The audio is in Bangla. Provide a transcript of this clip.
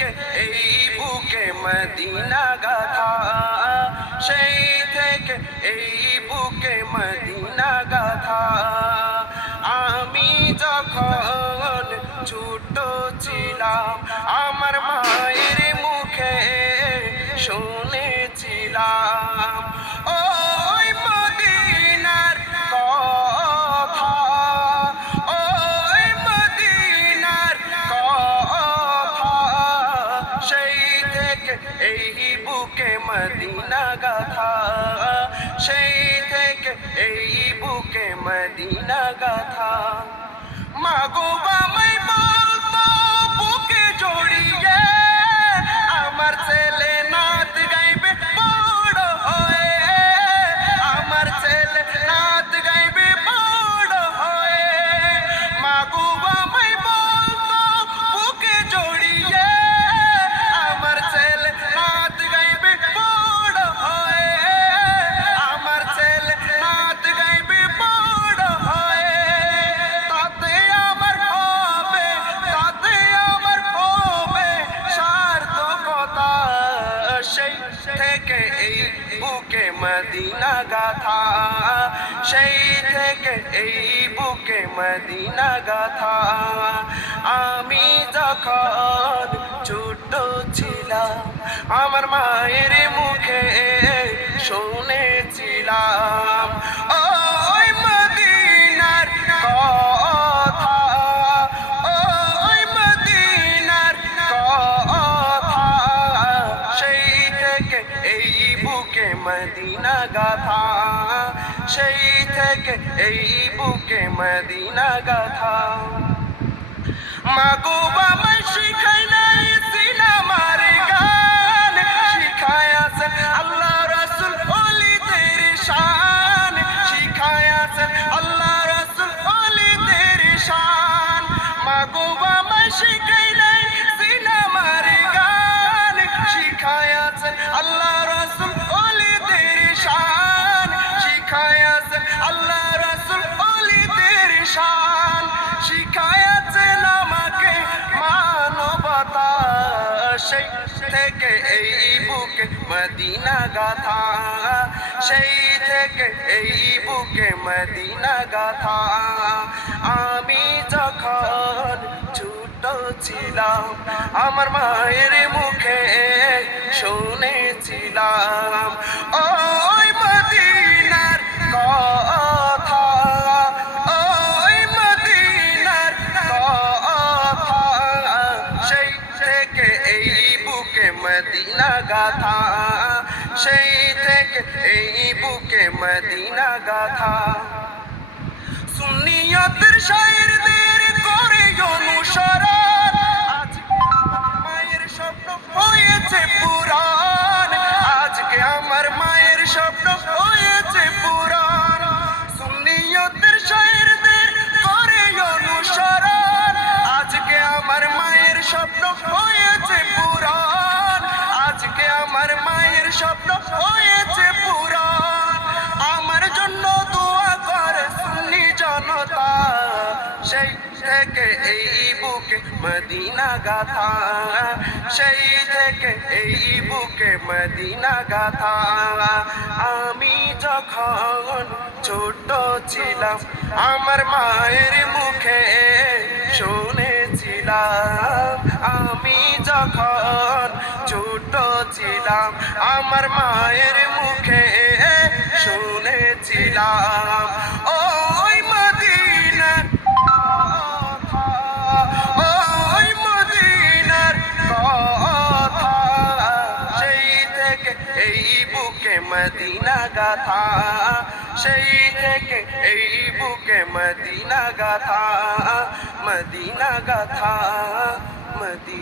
থেকে এই বুকে মদিনা গাথা, সেই থেকে এই বুকে মদিনা গাথা। আমি যখন ছোট ছিলাম আমার মায়ের মুখে শুনেছিলাম ওই মদিনার কথা, ওই মদিনার কথা। সেই থেকে এই বুকে মদিনা গাথা, সেই থেকে এই বুকে মদিনা গাথা। মাগো আমায় বলতো বুকে জড়িয়ে আমার ছেলে নাত গাইবে বড় হয়ে, আমার ছেলে নাত গাইবে বড় হয়ে। মাগো আমায় বলতো বুকে জড়িয়ে আমার ছেলে নাত গাইবে বড় হয়ে, আমার ছেলে নাত গাইবে বড় হয়ে। তাতে আমার হবে, তাতে আমার হবে সার্থকতা। সেই থেকে এই বুকে মদিনা গাথা, সেই থেকে এই বুকে মদিনা গাথা। আমি যখন ছোট ছিলাম আমার মায়ের মুখে শুনেছিলাম ওই মদিনার কথা, ওই মদিনার কথা। সেই থেকে এই বুকে মদিনা গাথা, সেই থেকে এই বুকে মদিনা গাথা। মাগো আমায় শিখাই নাই সিনেমার গান, শিখায় আছেন আল্লাহ রাসূল ওলিদের শান, শিখায় আছেন আল্লাহ রাসূল ওলিদের শান। মাগো আমায় শিখাই নাই সিনেমার গান, শিখায় আছেন আল্লাহ রাসূল ওলিদের শান, শিখায় আছেন আল্লাহ রাসূল ওলিদের শান। শিখায় আছেন আমাকে মানবতা, সেই থেকে এই বুকে মদিনা গাথা, সেই থেকে এই বুকে মদিনা গাথা। আমি যখন ছোট ছিলাম আমার মায়ের মুখে শুনেছিলাম ওই মদিনার কথা, ওই মদিনার কথা। সেই থেকে এই বুকে মদিনা গাথা, সেই থেকে এই বুকে মদিনা গাথা। সুন্নিয়তের শায়েরদের করে অনুসরণ, আজকে আমার মায়ের স্বপ্ন হয়েছে পুরাণ, আজকে আমার মায়ের স্বপ্ন হয়েছে পুরাণ। সুন্নিয়তের শায়েরদের করে অনুসরণ, আজকে আমার মায়ের স্বপ্ন হয়েছে পুরাণ, আজকে আমার মায়ের স্বপ্ন হয়েছে পুরাণ। আমার জন্য দোয়া করে সুন্নি জনতা, সেই থেকে এই বুকে মদিনা গাথা, সেই থেকে এই বুকে মদিনা গাথা। আমি যখন ছোট ছিলাম আমার মায়ের মুখে শুনেছিলাম, আমি যখন ছোট ছিলাম আমার মায়ের মুখে শুনেছিলাম ওই মদিনার কথা, ওই মদিনার কথা। সেই থেকে এই বুকে মদিনা গাথা, সেই থেকে এই বুকে মদিনা গাথা, মদিনা গাথা, মদিনা।